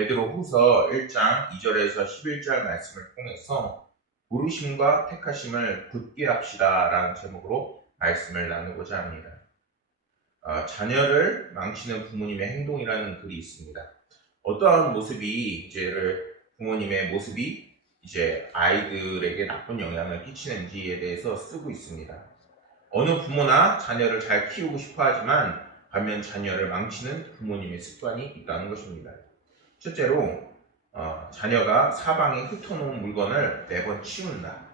베드로후서 1장 2절에서 11절 말씀을 통해서 부르심과 택하심을 굳게 합시다 라는 제목으로 말씀을 나누고자 합니다. 자녀를 망치는 부모님의 행동이라는 글이 있습니다. 어떠한 모습이 부모님의 모습이 아이들에게 나쁜 영향을 끼치는지에 대해서 쓰고 있습니다. 어느 부모나 자녀를 잘 키우고 싶어 하지만 반면 자녀를 망치는 부모님의 습관이 있다는 것입니다. 첫째로 자녀가 사방에 흩어놓은 물건을 매번 치운다.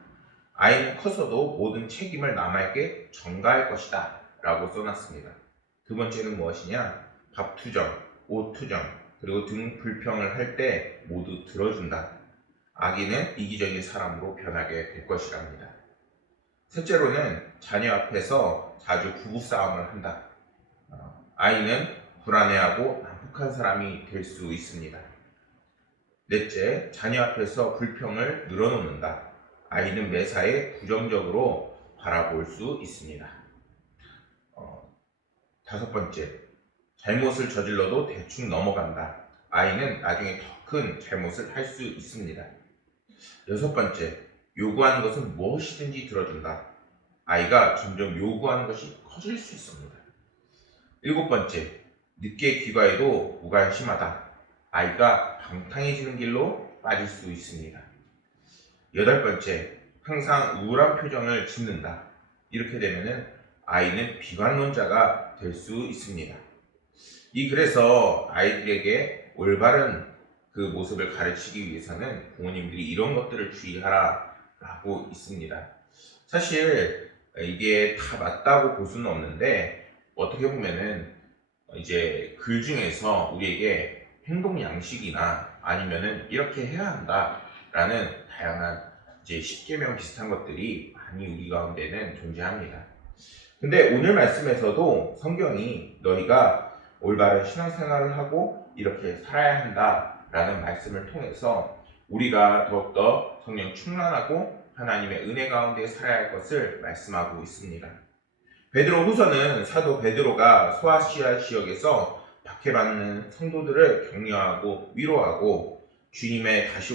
아이는 커서도 모든 책임을 남에게 전가할 것이다 라고 써놨습니다. 두 번째는 무엇이냐? 밥 투정, 옷 투정, 그리고 등 불평을 할 때 모두 들어준다. 아기는 이기적인 사람으로 변하게 될 것이랍니다. 셋째로는 자녀 앞에서 자주 부부싸움을 한다. 아이는 불안해하고 난폭한 사람이 될 수 있습니다. 넷째, 자녀 앞에서 불평을 늘어놓는다. 아이는 매사에 부정적으로 바라볼 수 있습니다. 다섯 번째, 잘못을 저질러도 대충 넘어간다. 아이는 나중에 더 큰 잘못을 할 수 있습니다. 여섯 번째, 요구하는 것은 무엇이든지 들어준다. 아이가 점점 요구하는 것이 커질 수 있습니다. 일곱 번째, 늦게 귀가해도 무관심하다. 아이가 방탕해지는 길로 빠질 수 있습니다. 여덟 번째, 항상 우울한 표정을 짓는다. 이렇게 되면 아이는 비관론자가 될 수 있습니다. 그래서 아이들에게 올바른 그 모습을 가르치기 위해서는 부모님들이 이런 것들을 주의하라 라고 있습니다. 사실 이게 다 맞다고 볼 수는 없는데 어떻게 보면은 글 중에서 우리에게 행동 양식이나 아니면은 이렇게 해야 한다 라는 다양한 십계명 비슷한 것들이 많이 우리 가운데는 존재합니다. 근데 오늘 말씀에서도 성경이 너희가 올바른 신앙생활을 하고 이렇게 살아야 한다 라는 말씀을 통해서 우리가 더욱더 성령 충만하고 하나님의 은혜 가운데 살아야 할 것을 말씀하고 있습니다. 베드로후서는 사도 베드로가 소아시아 지역에서 박해받는 성도들을 격려하고 위로하고 주님의 다시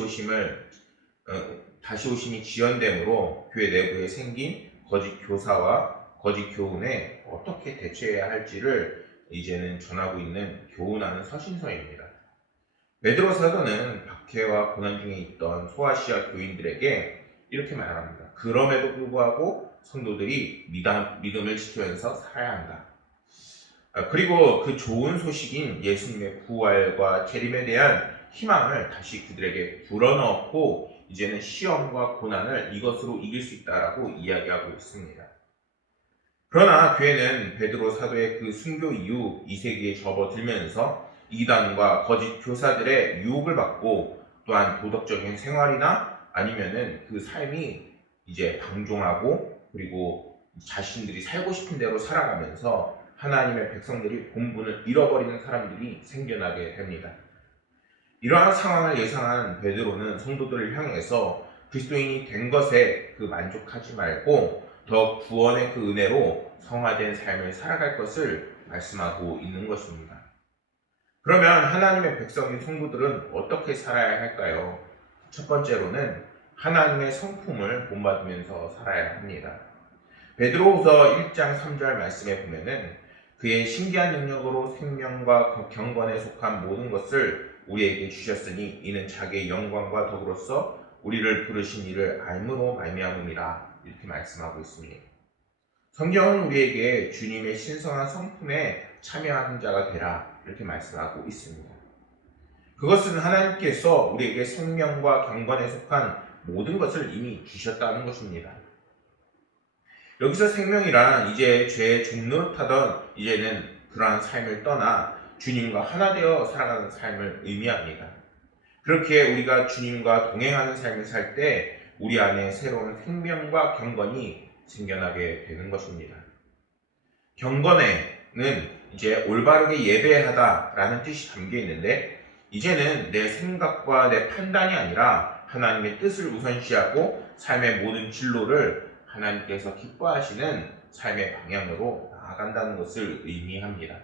오심이 지연됨으로 교회 내부에 생긴 거짓 교사와 거짓 교훈에 어떻게 대처해야 할지를 이제는 전하고 있는 교훈하는 서신서입니다. 베드로 사도는 박해와 고난 중에 있던 소아시아 교인들에게 이렇게 말합니다. 그럼에도 불구하고 성도들이 믿음을 지키면서 살아야 한다. 그리고 그 좋은 소식인 예수님의 부활과 재림에 대한 희망을 다시 그들에게 불어넣고 이제는 시험과 고난을 이것으로 이길 수 있다라고 이야기하고 있습니다. 그러나 교회는 베드로 사도의 그 순교 이후 2세기에 접어들면서 이단과 거짓 교사들의 유혹을 받고 또한 도덕적인 생활이나 아니면은 그 삶이 방종하고 그리고 자신들이 살고 싶은 대로 살아가면서 하나님의 백성들이 본분을 잃어버리는 사람들이 생겨나게 됩니다. 이러한 상황을 예상한 베드로는 성도들을 향해서 그리스도인이 된 것에 만족하지 말고 더 구원의 그 은혜로 성화된 삶을 살아갈 것을 말씀하고 있는 것입니다. 그러면 하나님의 백성인 성도들은 어떻게 살아야 할까요? 첫 번째로는 하나님의 성품을 본받으면서 살아야 합니다. 베드로후서 1장 3절 말씀에 보면은 그의 신기한 능력으로 생명과 경건에 속한 모든 것을 우리에게 주셨으니 이는 자기의 영광과 더불어서 우리를 부르신 이를 알므로 말미암음이라 이렇게 말씀하고 있습니다. 성경은 우리에게 주님의 신성한 성품에 참여하는 자가 되라 이렇게 말씀하고 있습니다. 그것은 하나님께서 우리에게 생명과 경건에 속한 모든 것을 이미 주셨다는 것입니다. 여기서 생명이란 죄의 종노릇하던 이제는 그러한 삶을 떠나 주님과 하나 되어 살아가는 삶을 의미합니다. 그렇게 우리가 주님과 동행하는 삶을 살 때 우리 안에 새로운 생명과 경건이 생겨나게 되는 것입니다. 경건에는 올바르게 예배하다라는 뜻이 담겨 있는데 이제는 내 생각과 내 판단이 아니라 하나님의 뜻을 우선시하고 삶의 모든 진로를 하나님께서 기뻐하시는 삶의 방향으로 나아간다는 것을 의미합니다.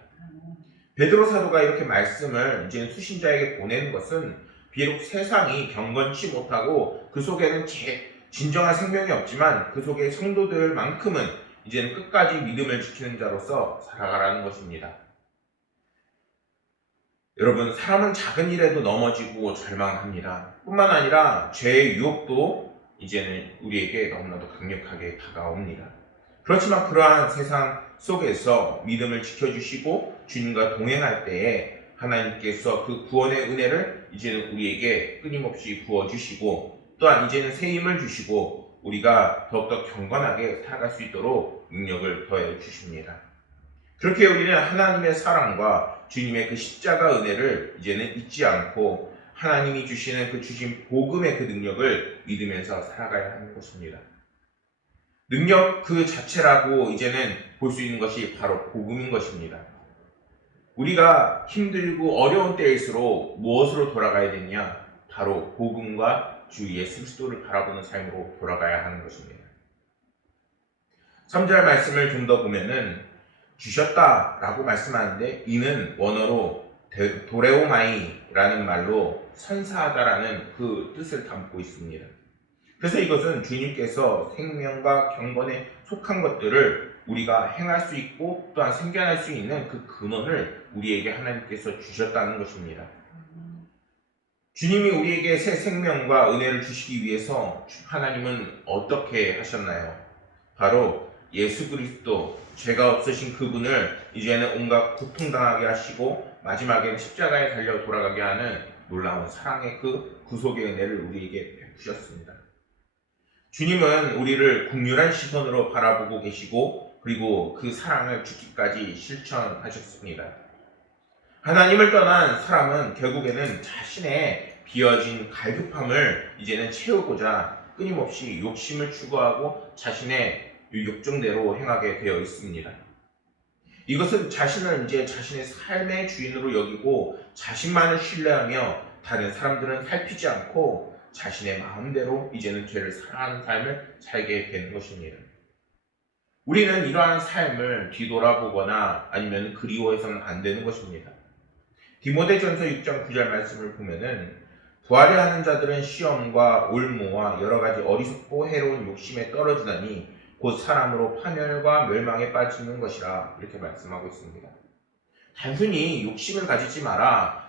베드로 사도가 이렇게 말씀을 이제 수신자에게 보내는 것은 비록 세상이 경건치 못하고 그 속에는 진정한 생명이 없지만 그 속의 성도들만큼은 이제는 끝까지 믿음을 지키는 자로서 살아가라는 것입니다. 여러분, 사람은 작은 일에도 넘어지고 절망합니다. 뿐만 아니라 죄의 유혹도 이제는 우리에게 너무나도 강력하게 다가옵니다. 그렇지만 그러한 세상 속에서 믿음을 지켜주시고 주님과 동행할 때에 하나님께서 그 구원의 은혜를 이제는 우리에게 끊임없이 부어주시고 또한 이제는 새 힘을 주시고 우리가 더욱더 경건하게 살아갈 수 있도록 능력을 더해 주십니다. 그렇게 우리는 하나님의 사랑과 주님의 그 십자가 은혜를 이제는 잊지 않고 하나님이 주시는 그 주신 복음의 그 능력을 믿으면서 살아가야 하는 것입니다. 능력 그 자체라고 이제는 볼 수 있는 것이 바로 복음인 것입니다. 우리가 힘들고 어려운 때일수록 무엇으로 돌아가야 되냐? 바로 복음과 주 예수 그리스도를 바라보는 삶으로 돌아가야 하는 것입니다. 3절 말씀을 좀 더 보면은 주셨다라고 말씀하는데 이는 원어로 도레오마이라는 말로 선사하다라는 그 뜻을 담고 있습니다. 그래서 이것은 주님께서 생명과 경건에 속한 것들을 우리가 행할 수 있고 또한 생겨날 수 있는 그 근원을 우리에게 하나님께서 주셨다는 것입니다. 주님이 우리에게 새 생명과 은혜를 주시기 위해서 하나님은 어떻게 하셨나요? 바로 예수 그리스도, 죄가 없으신 그분을 이제는 온갖 고통당하게 하시고 마지막에는 십자가에 달려 돌아가게 하는 놀라운 사랑의 그 구속의 은혜를 우리에게 베푸셨습니다. 주님은 우리를 긍휼한 시선으로 바라보고 계시고 그리고 그 사랑을 죽기까지 실천하셨습니다. 하나님을 떠난 사람은 결국에는 자신의 비어진 갈급함을 이제는 채우고자 끊임없이 욕심을 추구하고 자신의 욕정대로 행하게 되어 있습니다. 이것은 자신을 이제 자신의 삶의 주인으로 여기고 자신만을 신뢰하며 다른 사람들은 살피지 않고 자신의 마음대로 이제는 죄를 사랑하는 삶을 살게 되는 것입니다. 우리는 이러한 삶을 뒤돌아보거나 아니면 그리워해서는 안 되는 것입니다. 디모데전서 6장 9절 말씀을 보면은 부하려 하는 자들은 시험과 올무와 여러 가지 어리석고 해로운 욕심에 떨어지다니 곧 사람으로 파멸과 멸망에 빠지는 것이라 이렇게 말씀하고 있습니다. 단순히 욕심을 가지지 마라,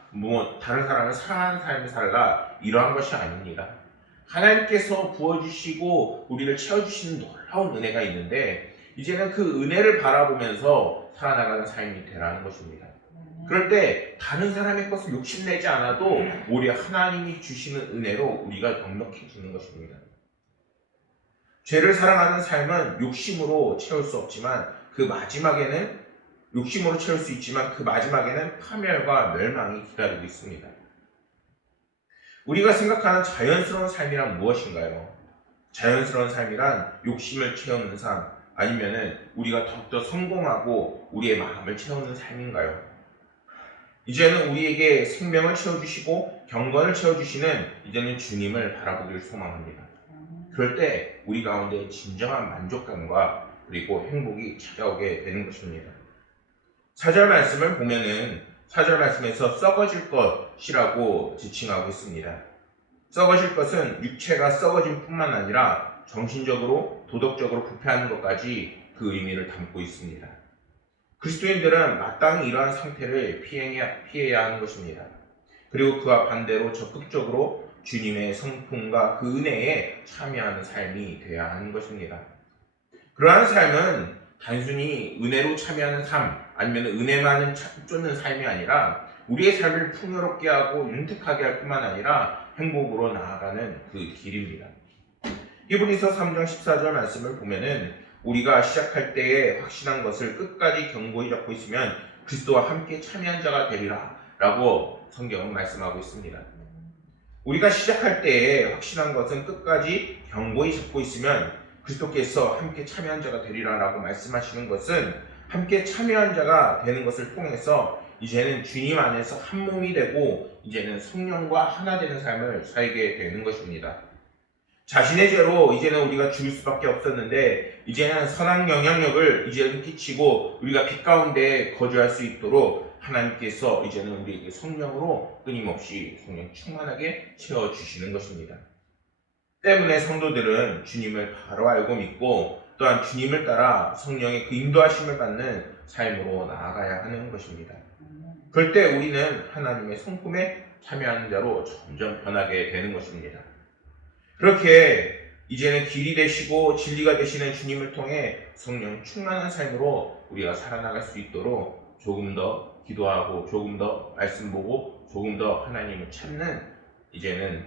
다른 사람을 사랑하는 삶을 살라 이러한 것이 아닙니다. 하나님께서 부어주시고 우리를 채워주시는 놀라운 은혜가 있는데 이제는 그 은혜를 바라보면서 살아나가는 삶이 되라는 것입니다. 그럴 때 다른 사람의 것을 욕심내지 않아도 오히려 하나님이 주시는 은혜로 우리가 넉넉해지는 것입니다. 죄를 사랑하는 삶은 욕심으로 채울 수 없지만 그 마지막에는 욕심으로 채울 수 있지만 그 마지막에는 파멸과 멸망이 기다리고 있습니다. 우리가 생각하는 자연스러운 삶이란 무엇인가요? 자연스러운 삶이란 욕심을 채우는 삶 아니면은 우리가 더욱더 성공하고 우리의 마음을 채우는 삶인가요? 이제는 우리에게 생명을 채워주시고 경건을 채워주시는 이제는 주님을 바라보기를 소망합니다. 그럴 때 우리 가운데 진정한 만족감과 그리고 행복이 찾아오게 되는 것입니다. 4절 말씀을 보면은 4절 말씀에서 썩어질 것이라고 지칭하고 있습니다. 썩어질 것은 육체가 썩어짐 뿐만 아니라 정신적으로 도덕적으로 부패하는 것까지 그 의미를 담고 있습니다. 그리스도인들은 마땅히 이러한 상태를 피해야 하는 것입니다. 그리고 그와 반대로 적극적으로 주님의 성품과 그 은혜에 참여하는 삶이 되어야 하는 것입니다. 그러한 삶은 단순히 은혜로 참여하는 삶 아니면 은혜만을 쫓는 삶이 아니라 우리의 삶을 풍요롭게 하고 윤택하게 할 뿐만 아니라 행복으로 나아가는 그 길입니다. 히브리서 3장 14절 말씀을 보면은 우리가 시작할 때에 확신한 것을 끝까지 견고히 잡고 있으면 그리스도와 함께 참여한 자가 되리라 라고 성경은 말씀하고 있습니다. 우리가 시작할 때에 확신한 것은 끝까지 견고히 잡고 있으면 그리스도께서 함께 참여한 자가 되리라 라고 말씀하시는 것은 함께 참여한 자가 되는 것을 통해서 이제는 주님 안에서 한 몸이 되고 이제는 성령과 하나 되는 삶을 살게 되는 것입니다. 자신의 죄로 이제는 우리가 죽을 수밖에 없었는데 이제는 선한 영향력을 이제는 끼치고 우리가 빛 가운데 거주할 수 있도록 하나님께서 이제는 우리에게 성령으로 끊임없이 성령 충만하게 채워주시는 것입니다. 때문에 성도들은 주님을 바로 알고 믿고 또한 주님을 따라 성령의 그 인도하심을 받는 삶으로 나아가야 하는 것입니다. 그럴 때 우리는 하나님의 성품에 참여하는 자로 점점 변하게 되는 것입니다. 그렇게 이제는 길이 되시고 진리가 되시는 주님을 통해 성령 충만한 삶으로 우리가 살아나갈 수 있도록 조금 더 기도하고 조금 더 말씀 보고 조금 더 하나님을 찾는 이제는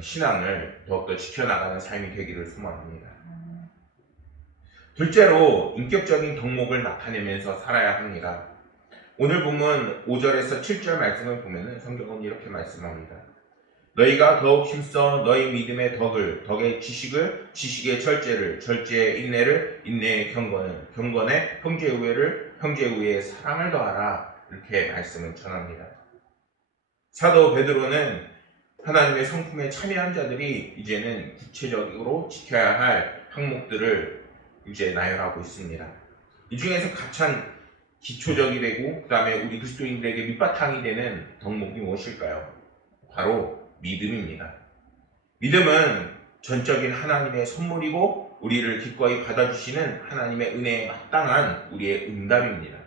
신앙을 더욱더 지켜나가는 삶이 되기를 소망합니다. 둘째로 인격적인 덕목을 나타내면서 살아야 합니다. 오늘 본문 5절에서 7절 말씀을 보면 성경은 이렇게 말씀합니다. 너희가 더욱 힘써 너희 믿음의 덕의 지식을, 지식의 절제를, 절제의 인내를, 인내의 경건을, 경건의 형제 우애를, 형제 우애의 사랑을 더하라. 이렇게 말씀을 전합니다. 사도 베드로는 하나님의 성품에 참여한 자들이 이제는 구체적으로 지켜야 할 항목들을 이제 나열하고 있습니다. 이 중에서 가장 기초적이 되고 그 다음에 우리 그리스도인들에게 밑바탕이 되는 덕목이 무엇일까요? 바로 믿음입니다. 믿음은 전적인 하나님의 선물이고 우리를 기꺼이 받아주시는 하나님의 은혜에 마땅한 우리의 응답입니다.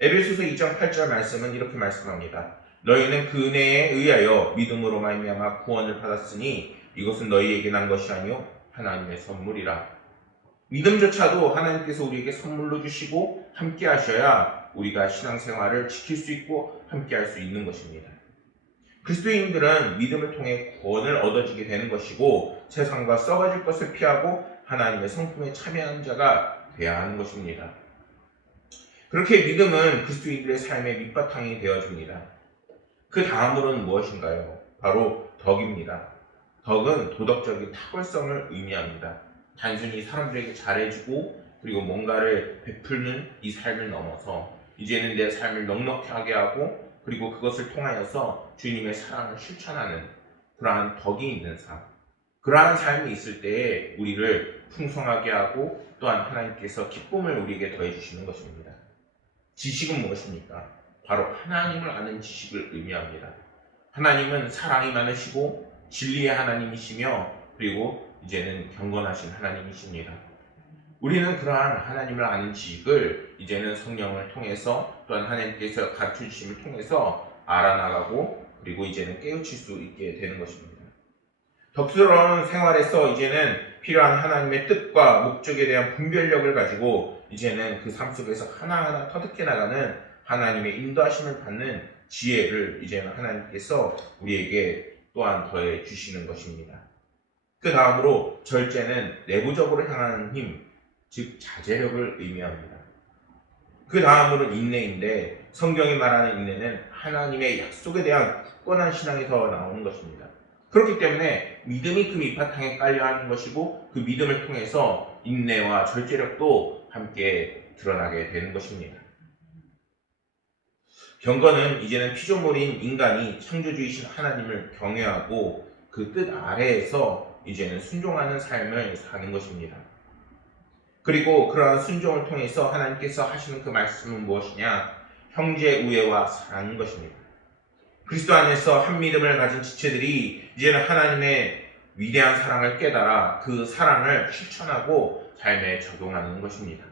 에베소서 2장 8절 말씀은 이렇게 말씀합니다. 너희는 그 은혜에 의하여 믿음으로 말미암아 구원을 받았으니 이것은 너희에게 난 것이 아니요 하나님의 선물이라. 믿음조차도 하나님께서 우리에게 선물로 주시고 함께 하셔야 우리가 신앙생활을 지킬 수 있고 함께 할 수 있는 것입니다. 그리스도인들은 믿음을 통해 구원을 얻어지게 되는 것이고 세상과 썩어질 것을 피하고 하나님의 성품에 참여하는 자가 되어야 하는 것입니다. 그렇게 믿음은 그리스도인들의 삶의 밑바탕이 되어줍니다. 그 다음으로는 무엇인가요? 바로 덕입니다. 덕은 도덕적인 탁월성을 의미합니다. 단순히 사람들에게 잘해주고 그리고 뭔가를 베푸는 이 삶을 넘어서 이제는 내 삶을 넉넉하게 하고 그리고 그것을 통하여서 주님의 사랑을 실천하는 그러한 덕이 있는 삶, 그러한 삶이 있을 때에 우리를 풍성하게 하고 또한 하나님께서 기쁨을 우리에게 더해 주시는 것입니다. 지식은 무엇입니까? 바로 하나님을 아는 지식을 의미합니다. 하나님은 사랑이 많으시고 진리의 하나님이시며 그리고 이제는 경건하신 하나님이십니다. 우리는 그러한 하나님을 아는 지식을 이제는 성령을 통해서 또한 하나님께서 가르쳐 주심을 통해서 알아나가고 그리고 이제는 깨우칠 수 있게 되는 것입니다. 덕스러운 생활에서 이제는 필요한 하나님의 뜻과 목적에 대한 분별력을 가지고 이제는 그 삶 속에서 하나하나 터득해 나가는 하나님의 인도하심을 받는 지혜를 이제는 하나님께서 우리에게 또한 더해 주시는 것입니다. 그 다음으로 절제는 내부적으로 향하는 힘, 즉 자제력을 의미합니다. 그 다음으로 인내인데 성경이 말하는 인내는 하나님의 약속에 대한 굳건한 신앙에서 나오는 것입니다. 그렇기 때문에 믿음이 그 밑바탕에 깔려 하는 것이고 그 믿음을 통해서 인내와 절제력도 함께 드러나게 되는 것입니다. 경건은 이제는 피조물인 인간이 창조주이신 하나님을 경외하고 그 뜻 아래에서 이제는 순종하는 삶을 사는 것입니다. 그리고 그러한 순종을 통해서 하나님께서 하시는 그 말씀은 무엇이냐? 형제 우애와 사랑인 것입니다. 그리스도 안에서 한 믿음을 가진 지체들이 이제는 하나님의 위대한 사랑을 깨달아 그 사랑을 실천하고 삶에 적용하는 것입니다.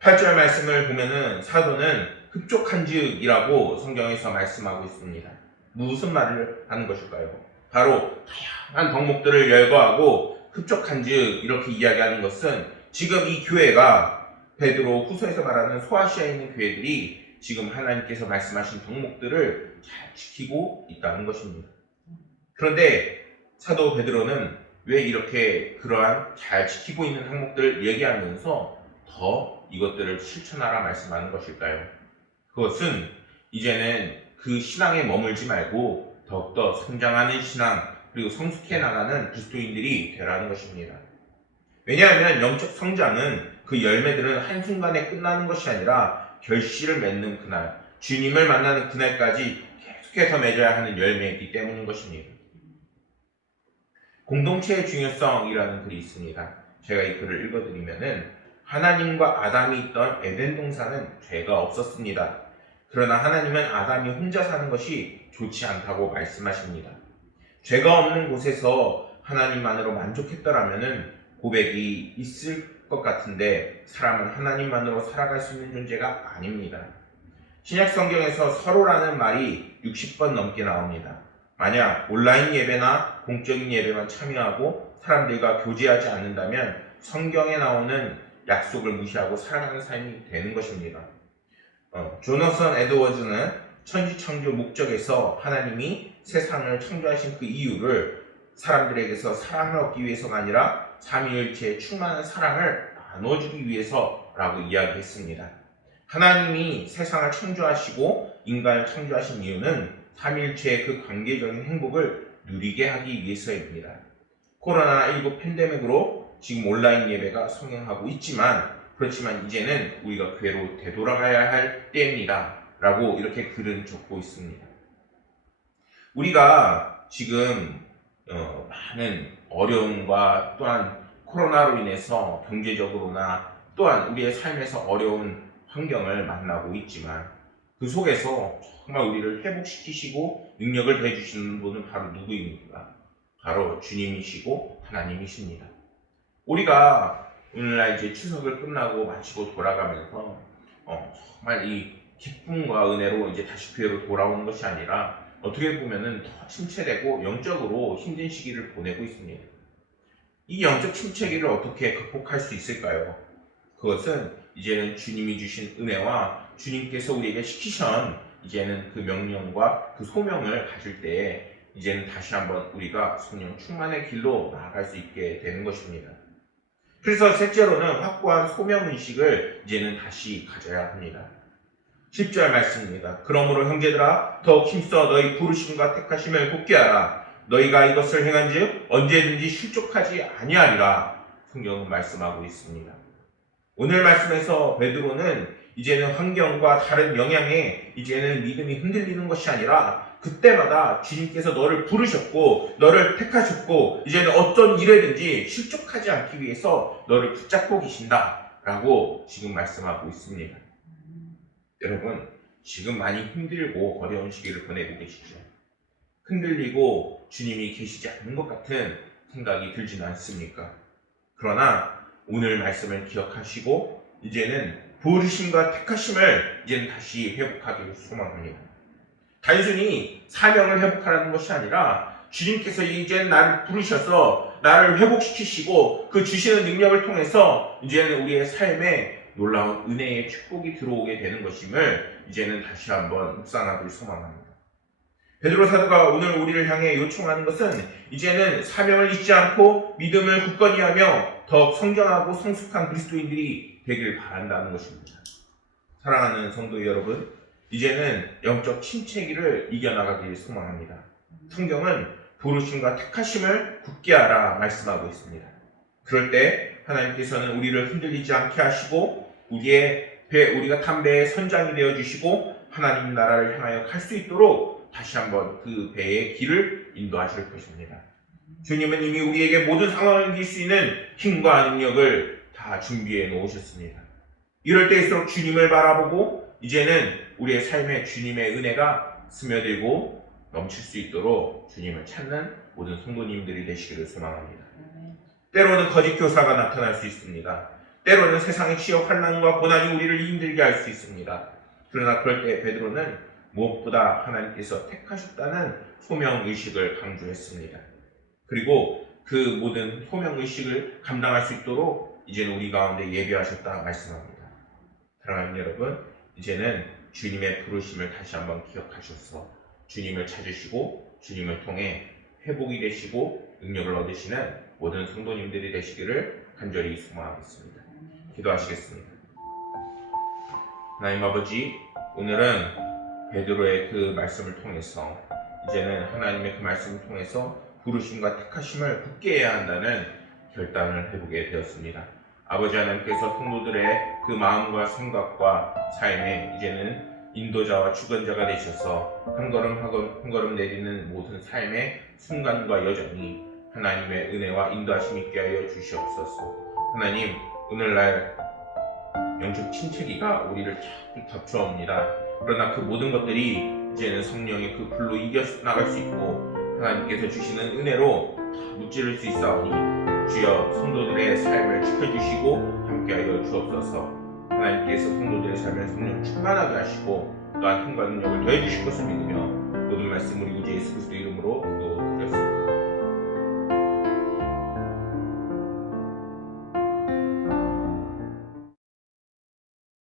8절 말씀을 보면은 사도는 흡족한즉이라고 성경에서 말씀하고 있습니다. 무슨 말을 하는 것일까요? 바로 다양한 덕목들을 열거하고 흡족한즉 이렇게 이야기하는 것은 지금 이 교회가 베드로 후서에서 말하는 소아시아에 있는 교회들이 지금 하나님께서 말씀하신 덕목들을 잘 지키고 있다는 것입니다. 그런데 사도 베드로는 왜 이렇게 그러한 잘 지키고 있는 항목들을 얘기하면서 더 이것들을 실천하라 말씀하는 것일까요? 그것은 이제는 그 신앙에 머물지 말고 더욱더 성장하는 신앙 그리고 성숙해 나가는 그리스도인들이 되라는 것입니다. 왜냐하면 영적 성장은 그 열매들은 한순간에 끝나는 것이 아니라 결실을 맺는 그날, 주님을 만나는 그날까지 계속해서 맺어야 하는 열매이기 때문인 것입니다. 공동체의 중요성이라는 글이 있습니다. 제가 이 글을 읽어드리면은 하나님과 아담이 있던 에덴 동산은 죄가 없었습니다. 그러나 하나님은 아담이 혼자 사는 것이 좋지 않다고 말씀하십니다. 죄가 없는 곳에서 하나님만으로 만족했더라면 고백이 있을 것 같은데 사람은 하나님만으로 살아갈 수 있는 존재가 아닙니다. 신약 성경에서 서로라는 말이 60번 넘게 나옵니다. 만약 온라인 예배나 공적인 예배만 참여하고 사람들과 교제하지 않는다면 성경에 나오는 약속을 무시하고 살아가는 삶이 되는 것입니다. 조너선 에드워즈는 천지창조 목적에서 하나님이 세상을 창조하신 그 이유를 사람들에게서 사랑을 얻기 위해서가 아니라 삼위일체의 충만한 사랑을 나눠주기 위해서라고 이야기했습니다. 하나님이 세상을 창조하시고 인간을 창조하신 이유는 삼위일체의 그 관계적인 행복을 누리게 하기 위해서입니다. 코로나19 팬데믹으로 지금 온라인 예배가 성행하고 있지만 그렇지만 이제는 우리가 교회로 되돌아가야 할 때입니다. 라고 이렇게 글은 적고 있습니다. 우리가 지금 많은 어려움과 또한 코로나로 인해서 경제적으로나 또한 우리의 삶에서 어려운 환경을 만나고 있지만 그 속에서 정말 우리를 회복시키시고 능력을 더해주시는 분은 바로 누구입니까? 바로 주님이시고 하나님이십니다. 우리가 오늘날 이제 추석을 끝나고 마치고 돌아가면서 정말 이 기쁨과 은혜로 이제 다시 교회로 돌아오는 것이 아니라 어떻게 보면은 더 침체되고 영적으로 힘든 시기를 보내고 있습니다. 이 영적 침체기를 어떻게 극복할 수 있을까요? 그것은 이제는 주님이 주신 은혜와 주님께서 우리에게 시키신 이제는 그 명령과 그 소명을 가질 때에 이제는 다시 한번 우리가 성령 충만의 길로 나아갈 수 있게 되는 것입니다. 그래서 셋째로는 확고한 소명의식을 이제는 다시 가져야 합니다. 10절 말씀입니다. 그러므로 형제들아 더욱 힘써 너희 부르심과 택하심을 굳게 하라. 너희가 이것을 행한즉 언제든지 실족하지 아니하리라. 성경은 말씀하고 있습니다. 오늘 말씀에서 베드로는 이제는 환경과 다른 영향에 이제는 믿음이 흔들리는 것이 아니라 그때마다 주님께서 너를 부르셨고 너를 택하셨고 이제는 어떤 일에든지 실족하지 않기 위해서 너를 붙잡고 계신다라고 지금 말씀하고 있습니다. 여러분 지금 많이 힘들고 어려운 시기를 보내고 계시죠. 흔들리고 주님이 계시지 않는 것 같은 생각이 들지는 않습니까? 그러나 오늘 말씀을 기억하시고 이제는 부르심과 택하심을 이제는 다시 회복하기를 소망합니다. 단순히 사명을 회복하라는 것이 아니라 주님께서 이제는 나를 부르셔서 나를 회복시키시고 그 주시는 능력을 통해서 이제는 우리의 삶에 놀라운 은혜의 축복이 들어오게 되는 것임을 이제는 다시 한번 묵상하기를 소망합니다. 베드로 사도가 오늘 우리를 향해 요청하는 것은 이제는 사명을 잊지 않고 믿음을 굳건히 하며 더욱 성장하고 성숙한 그리스도인들이 되길 바란다는 것입니다. 사랑하는 성도 여러분, 이제는 영적 침체기를 이겨나가길 소망합니다. 성경은 부르심과 택하심을 굳게 하라 말씀하고 있습니다. 그럴 때 하나님께서는 우리를 흔들리지 않게 하시고 우리가 탄 배의 선장이 되어주시고 하나님 나라를 향하여 갈 수 있도록 다시 한번 그 배의 길을 인도하실 것입니다. 주님은 이미 우리에게 모든 상황을 이길 수 있는 힘과 능력을 다 준비해 놓으셨습니다. 이럴 때일수록 주님을 바라보고 이제는 우리의 삶에 주님의 은혜가 스며들고 넘칠 수 있도록 주님을 찾는 모든 성도님들이 되시기를 소망합니다. 때로는 거짓 교사가 나타날 수 있습니다. 때로는 세상의 치욕, 환난과 고난이 우리를 힘들게 할 수 있습니다. 그러나 그럴 때 베드로는 무엇보다 하나님께서 택하셨다는 소명의식을 강조했습니다. 그리고 그 모든 소명의식을 감당할 수 있도록 이제는 우리 가운데 예비하셨다 말씀합니다. 사랑하는 여러분, 이제는 주님의 부르심을 다시 한번 기억하셔서 주님을 찾으시고 주님을 통해 회복이 되시고 능력을 얻으시는 모든 성도님들이 되시기를 간절히 소망하겠습니다. 기도하시겠습니다. 하나님 아버지, 오늘은 베드로의 그 말씀을 통해서 이제는 하나님의 그 말씀을 통해서 부르심과 택하심을 굳게 해야 한다는 결단을 해보게 되었습니다. 아버지 하나님께서 성도들의 그 마음과 생각과 삶에 이제는 인도자와 주관자가 되셔서 한 걸음 한 걸음 내딛는 모든 삶의 순간과 여정이 하나님의 은혜와 인도하심 있게 하여 주시옵소서. 하나님, 오늘날 영적 침체기가 우리를 자꾸 덮쳐옵니다. 그러나 그 모든 것들이 이제는 성령의 그 불로 이겨나갈 수 있고 하나님께서 주시는 은혜로 다 무찌를 수 있사오니 주여 성도들의 삶을 지켜주시고 함께하여 주옵소서. 하나님께서 성도들의 삶을 성령 충만하게 하시고 또한 힘과 능력을 더해주실 것을 믿으며 모든 말씀 우리 구주 예수 그리스도 이름으로 기도